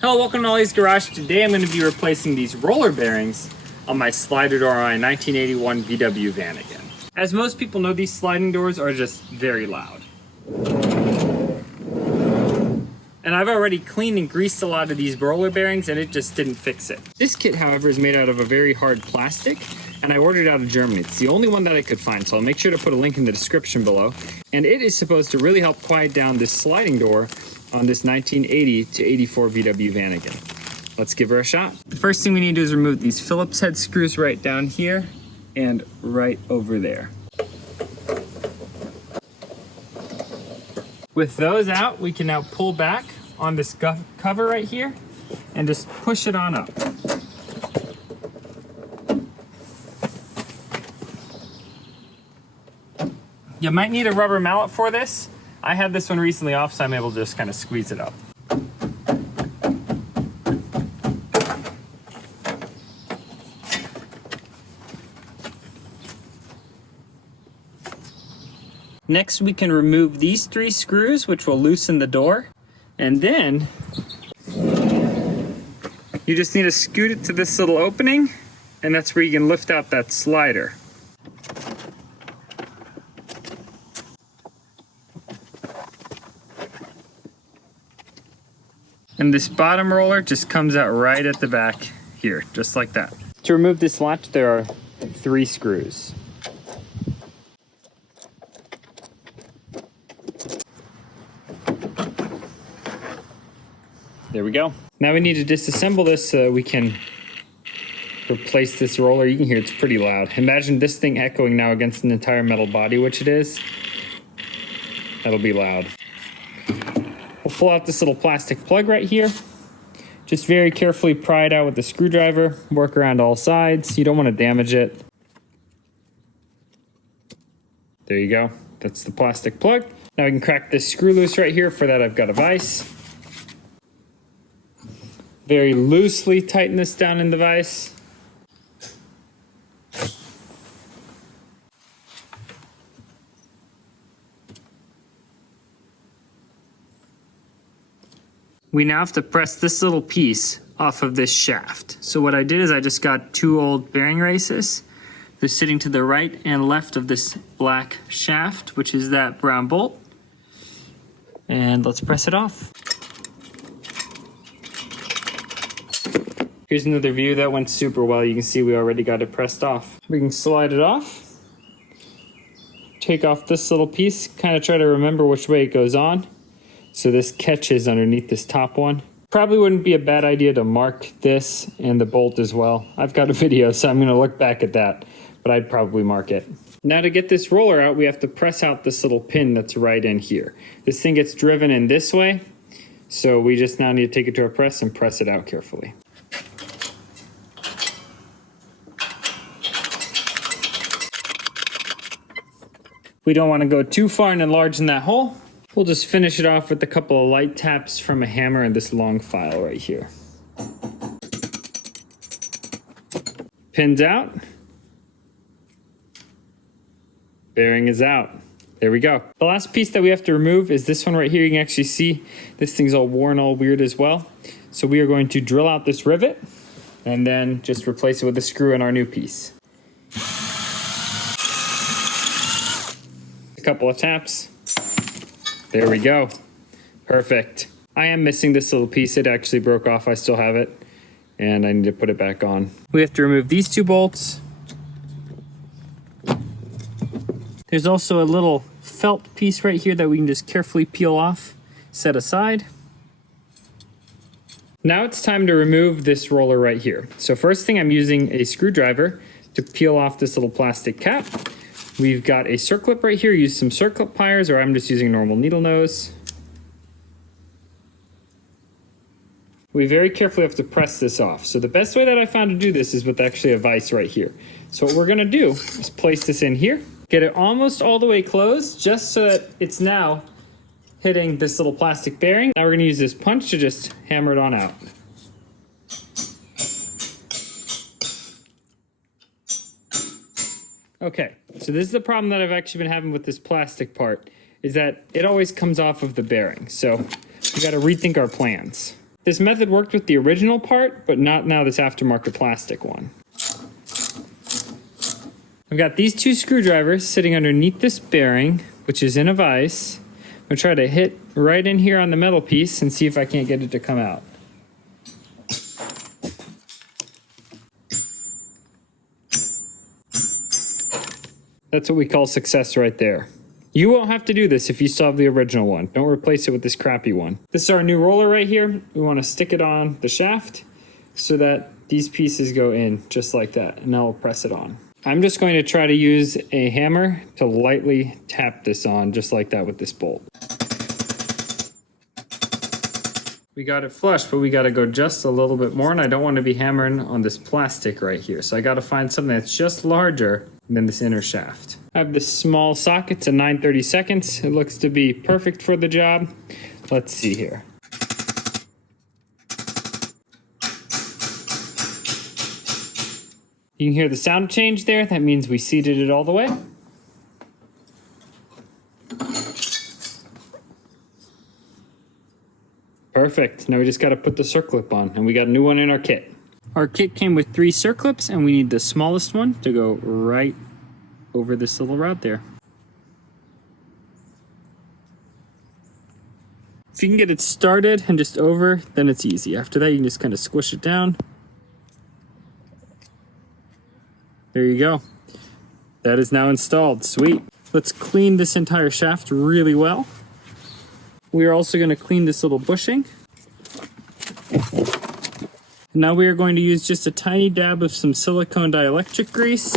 Hello, welcome to Ollie's Garage. Today I'm going to be replacing these roller bearings on my slider door on my 1981 VW Vanagon. As most people know, these sliding doors are just very loud. And I've already cleaned and greased a lot of these roller bearings and it just didn't fix it. This kit, however, is made out of a very hard plastic and I ordered it out of Germany. It's the only one that I could find, so I'll make sure to put a link in the description below. And it is supposed to really help quiet down this sliding door on this 1980 to 84 VW Vanagon. Let's give her a shot. The first thing we need to do is remove these Phillips head screws right down here and right over there. With those out, we can now pull back on this cover right here and just push it on up. You might need a rubber mallet for this. I had this one recently off, so I'm able to just kind of squeeze it up. Next, we can remove these 3 screws, which will loosen the door. And then you just need to scoot it to this little opening, and that's where you can lift out that slider. And this bottom roller just comes out right at the back here, just like that. To remove this latch, there are 3 screws. There we go. Now we need to disassemble this so we can replace this roller. You can hear it's pretty loud. Imagine this thing echoing now against an entire metal body, which it is. That'll be loud. We'll pull out this little plastic plug right here. Just very carefully pry it out with the screwdriver. Work around all sides. You don't want to damage it. There you go. That's the plastic plug. Now we can crack this screw loose right here. For that, I've got a vise. Very loosely tighten this down in the vise. We now have to press this little piece off of this shaft. So what I did is I just got 2 old bearing races. They're sitting to the right and left of this black shaft, which is that brown bolt. And let's press it off. Here's another view. That went super well. You can see we already got it pressed off. We can slide it off. Take off this little piece. Kind of try to remember which way it goes on. So this catches underneath this top one. Probably wouldn't be a bad idea to mark this and the bolt as well. I've got a video, so I'm going to look back at that, but I'd probably mark it. Now to get this roller out, we have to press out this little pin that's right in here. This thing gets driven in this way, so we just now need to take it to our press and press it out carefully. We don't want to go too far and enlarge in that hole. We'll just finish it off with a couple of light taps from a hammer and this long file right here. Pins out. Bearing is out. There we go. The last piece that we have to remove is this one right here. You can actually see this thing's all worn, all weird as well. So we are going to drill out this rivet and then just replace it with a screw in our new piece. A couple of taps. There we go. Perfect. I am missing this little piece. It actually broke off. I still have it. And I need to put it back on. We have to remove these 2 bolts. There's also a little felt piece right here that we can just carefully peel off, set aside. Now it's time to remove this roller right here. So first thing, I'm using a screwdriver to peel off this little plastic cap. We've got a circlip right here. Use some circlip pliers, or I'm just using normal needle nose. We very carefully have to press this off. So the best way that I found to do this is with actually a vise right here. So what we're gonna do is place this in here, get it almost all the way closed, just so that it's now hitting this little plastic bearing. Now we're gonna use this punch to just hammer it on out. Okay, so this is the problem that I've actually been having with this plastic part, is that it always comes off of the bearing. So we got to rethink our plans. This method worked with the original part, but not now this aftermarket plastic one. I've got these two screwdrivers sitting underneath this bearing, which is in a vise. I'm gonna try to hit right in here on the metal piece and see if I can't get it to come out. That's what we call success right there. You won't have to do this if you still have the original one. Don't replace it with this crappy one. This is our new roller right here. We want to stick it on the shaft so that these pieces go in just like that, and now we'll press it on. I'm just going to try to use a hammer to lightly tap this on just like that with this bolt. We got it flush, but we got to go just a little bit more, and I don't want to be hammering on this plastic right here. So I got to find something that's just larger than this inner shaft. I have this small socket, it's a 9/32. It looks to be perfect for the job. Let's see here. You can hear the sound change there. That means we seated it all the way. Perfect. Now we just got to put the circlip on, and we got a new one in our kit. Our kit came with 3 circlips, and we need the smallest one to go right over this little rod there. If you can get it started and just over, then it's easy. After that, you can just kind of squish it down. There you go. That is now installed. Sweet. Let's clean this entire shaft really well. We are also going to clean this little bushing. Now we are going to use just a tiny dab of some silicone dielectric grease.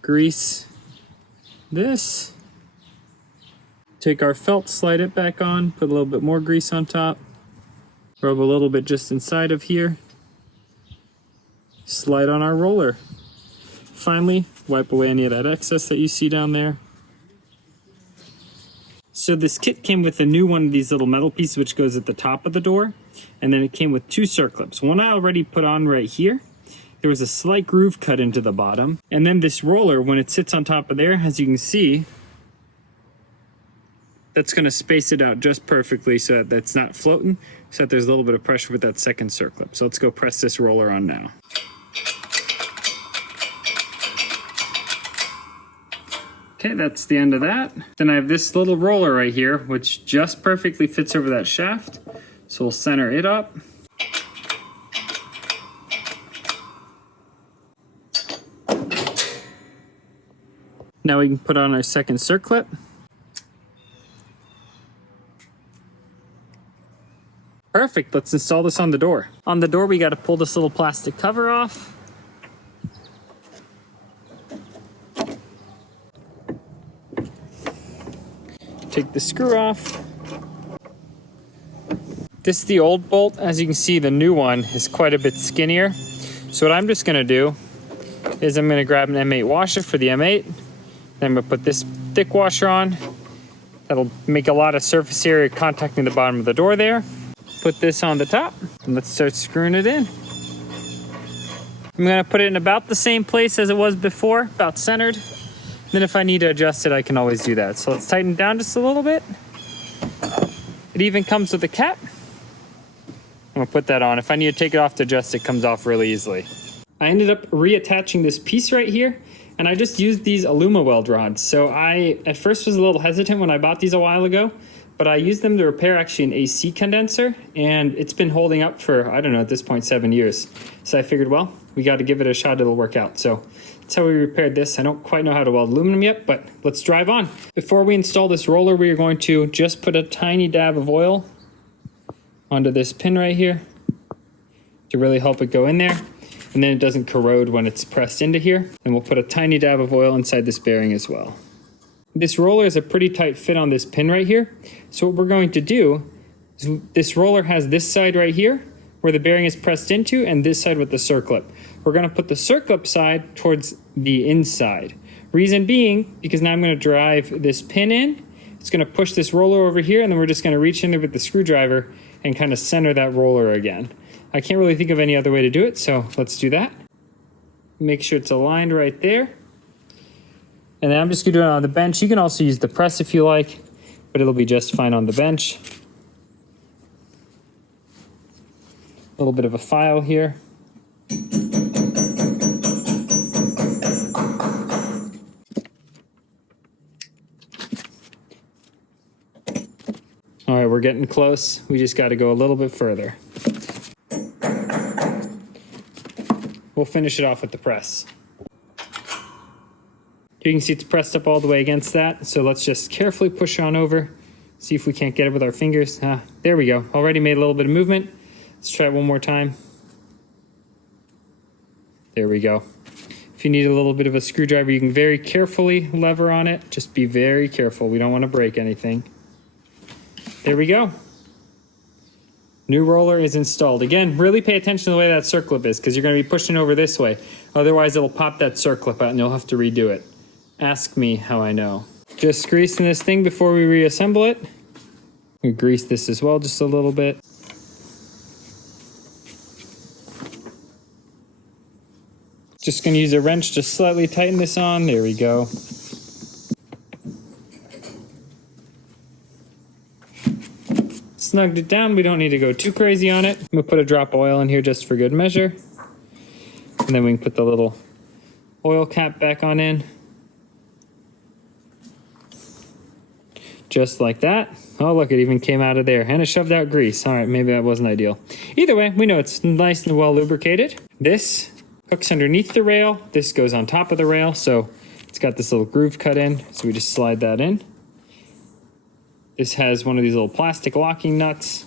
Grease this. Take our felt, slide it back on, put a little bit more grease on top. Rub a little bit just inside of here. Slide on our roller. Finally, wipe away any of that excess that you see down there. So this kit came with a new one of these little metal pieces which goes at the top of the door, and then it came with 2 circlips. One I already put on right here. There was a slight groove cut into the bottom, and then this roller, when it sits on top of there, as you can see, that's going to space it out just perfectly so that it's not floating, so that there's a little bit of pressure with that second circlip. So let's go press this roller on now. Okay, that's the end of that. Then I have this little roller right here, which just perfectly fits over that shaft. So we'll center it up. Now we can put on our second circlip. Perfect, let's install this on the door. On the door, we got to pull this little plastic cover off. Take the screw off. This is the old bolt. As you can see, the new one is quite a bit skinnier. So what I'm just gonna do is I'm gonna grab an M8 washer for the M8. Then I'm gonna put this thick washer on. That'll make a lot of surface area contacting the bottom of the door there. Put this on the top, and let's start screwing it in. I'm gonna put it in about the same place as it was before, about centered. Then if I need to adjust it, I can always do that. So let's tighten down just a little bit. It even comes with a cap. I'm gonna put that on. If I need to take it off to adjust, it comes off really easily. I ended up reattaching this piece right here, and I just used these AlumaWeld rods. So I, at first, was a little hesitant when I bought these a while ago, but I used them to repair actually an AC condenser, and it's been holding up for, I don't know, at this point, 7 years. So I figured, well, we got to give it a shot, it'll work out. So that's how we repaired this. I don't quite know how to weld aluminum yet, but let's drive on. Before we install this roller, we are going to just put a tiny dab of oil onto this pin right here to really help it go in there. And then it doesn't corrode when it's pressed into here. And we'll put a tiny dab of oil inside this bearing as well. This roller is a pretty tight fit on this pin right here. So what we're going to do is this roller has this side right here where the bearing is pressed into, and this side with the circlip. We're gonna put the circlip side towards the inside. Reason being, because now I'm gonna drive this pin in, it's gonna push this roller over here, and then we're just gonna reach in there with the screwdriver and kind of center that roller again. I can't really think of any other way to do it, so let's do that. Make sure it's aligned right there. And then I'm just gonna do it on the bench. You can also use the press if you like, but it'll be just fine on the bench. little bit of a file here. All right, we're getting close. We just got to go a little bit further. We'll finish it off with the press. You can see it's pressed up all the way against that. So let's just carefully push on over. See if we can't get it with our fingers. There we go. Already made a little bit of movement. Let's try it one more time. There we go. If you need a little bit of a screwdriver, you can very carefully lever on it. Just be very careful. We don't want to break anything. There we go. New roller is installed. Again, really pay attention to the way that circlip is because you're going to be pushing over this way. Otherwise, it'll pop that circlip out and you'll have to redo it. Ask me how I know. Just greasing this thing before we reassemble it. We grease this as well just a little bit. Just going to use a wrench to slightly tighten this on. There we go. Snugged it down. We don't need to go too crazy on it. I'm going to put a drop of oil in here just for good measure. And then we can put the little oil cap back on in. Just like that. Oh, look, it even came out of there. And it shoved out grease. All right, maybe that wasn't ideal. Either way, we know it's nice and well lubricated. This hooks underneath the rail. This goes on top of the rail. So it's got this little groove cut in. So we just slide that in. This has one of these little plastic locking nuts.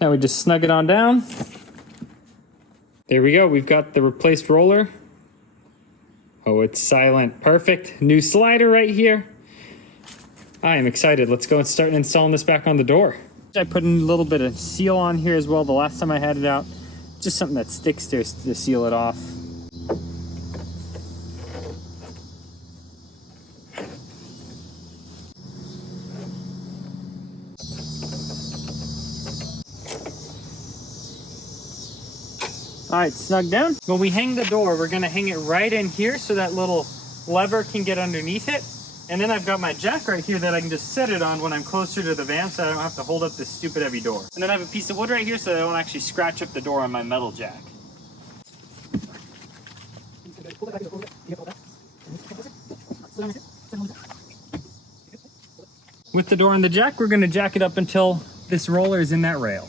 Now we just snug it on down. There we go. We've got the replaced roller. Oh, it's silent. Perfect. New slider right here. I am excited. Let's go and start installing this back on the door. I put a little bit of seal on here as well the last time I had it out. Just something that sticks there to seal it off. All right, snug down. When we hang the door, we're gonna hang it right in here so that little lever can get underneath it. And then I've got my jack right here that I can just set it on when I'm closer to the van so I don't have to hold up this stupid heavy door. And then I have a piece of wood right here so that I don't actually scratch up the door on my metal jack. With the door and the jack, we're gonna jack it up until this roller is in that rail.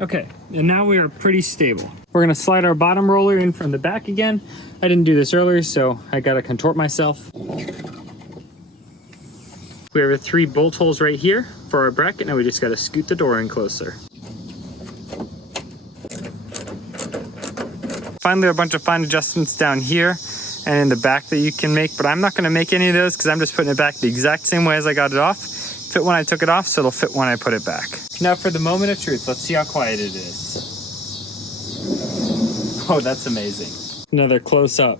Okay, and now we are pretty stable. We're gonna slide our bottom roller in from the back again. I didn't do this earlier, so I gotta contort myself. We have 3 bolt holes right here for our bracket. Now we just gotta scoot the door in closer. Finally, a bunch of fine adjustments down here and in the back that you can make, but I'm not gonna make any of those because I'm just putting it back the exact same way as I got it off. Fit when I took it off, so it'll fit when I put it back. Now for the moment of truth, let's see how quiet it is. Oh, that's amazing. Another close up.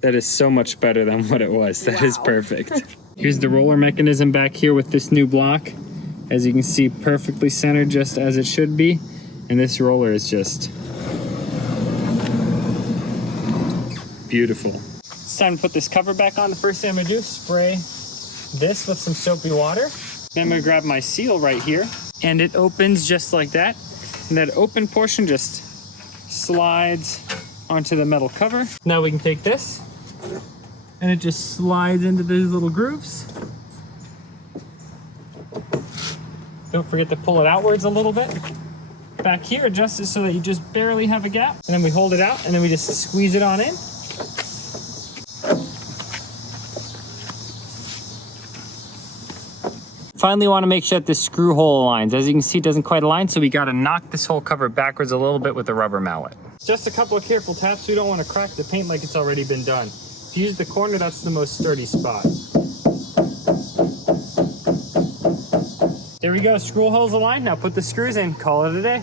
That is so much better than what it was. That is perfect. Here's the roller mechanism back here with this new block. As you can see, perfectly centered just as it should be. And this roller is just beautiful. It's time to put this cover back on. The first thing I'm gonna do is spray this with some soapy water. Then I'm gonna grab my seal right here and it opens just like that. And that open portion just slides onto the metal cover. Now we can take this and it just slides into these little grooves. Don't forget to pull it outwards a little bit. Back here, adjust it so that you just barely have a gap. And then we hold it out and then we just squeeze it on in. Finally, want to make sure that this screw hole aligns. As you can see, it doesn't quite align, so we got to knock this whole cover backwards a little bit with a rubber mallet. Just a couple of careful taps. We don't want to crack the paint like it's already been done. If you use the corner, that's the most sturdy spot. There we go, screw holes aligned. Now put the screws in, call it a day.